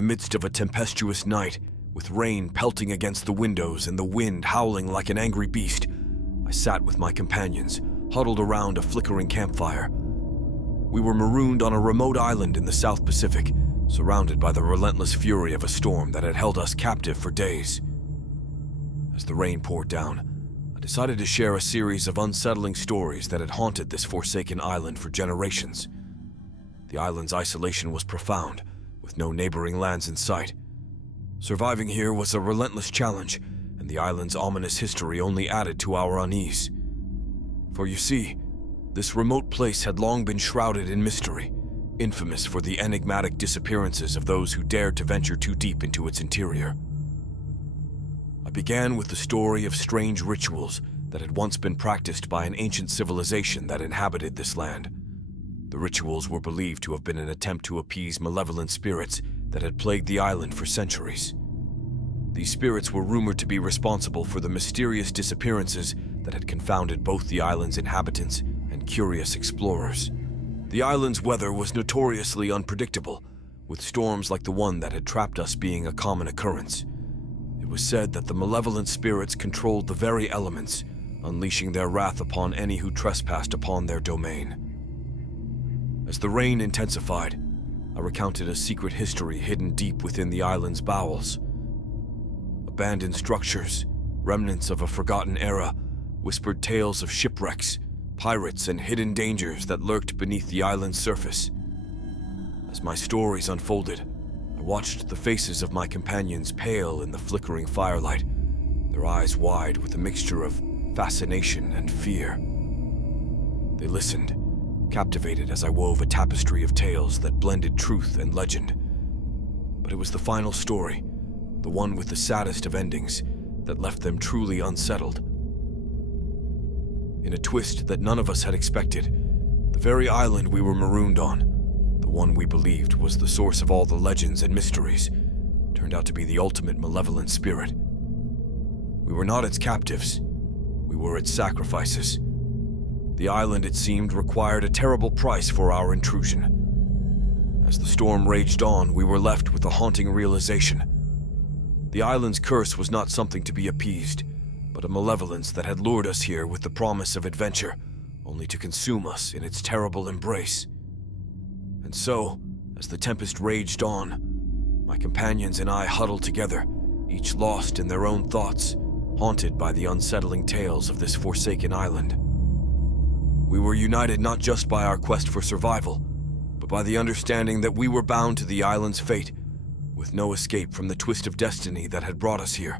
the midst of a tempestuous night, with rain pelting against the windows and the wind howling like an angry beast, I sat with my companions, huddled around a flickering campfire. We were marooned on a remote island in the South Pacific, surrounded by the relentless fury of a storm that had held us captive for days. As the rain poured down, I decided to share a series of unsettling stories that had haunted this forsaken island for generations. The island's isolation was profound, with no neighboring lands in sight. Surviving here was a relentless challenge, and the island's ominous history only added to our unease. For you see, this remote place had long been shrouded in mystery, infamous for the enigmatic disappearances of those who dared to venture too deep into its interior. I began with the story of strange rituals that had once been practiced by an ancient civilization that inhabited this land. The rituals were believed to have been an attempt to appease malevolent spirits that had plagued the island for centuries. These spirits were rumored to be responsible for the mysterious disappearances that had confounded both the island's inhabitants and curious explorers. The island's weather was notoriously unpredictable, with storms like the one that had trapped us being a common occurrence. It was said that the malevolent spirits controlled the very elements, unleashing their wrath upon any who trespassed upon their domain. As the rain intensified, I recounted a secret history hidden deep within the island's bowels. Abandoned structures, remnants of a forgotten era, whispered tales of shipwrecks, pirates, and hidden dangers that lurked beneath the island's surface. As my stories unfolded, I watched the faces of my companions pale in the flickering firelight, their eyes wide with a mixture of fascination and fear. They listened, captivated as I wove a tapestry of tales that blended truth and legend. But it was the final story, the one with the saddest of endings, that left them truly unsettled. In a twist that none of us had expected, the very island we were marooned on, the one we believed was the source of all the legends and mysteries, turned out to be the ultimate malevolent spirit. We were not its captives, we were its sacrifices. The island, it seemed, required a terrible price for our intrusion. As the storm raged on, we were left with a haunting realization. The island's curse was not something to be appeased, but a malevolence that had lured us here with the promise of adventure, only to consume us in its terrible embrace. And so, as the tempest raged on, my companions and I huddled together, each lost in their own thoughts, haunted by the unsettling tales of this forsaken island. We were united not just by our quest for survival, but by the understanding that we were bound to the island's fate, with no escape from the twist of destiny that had brought us here.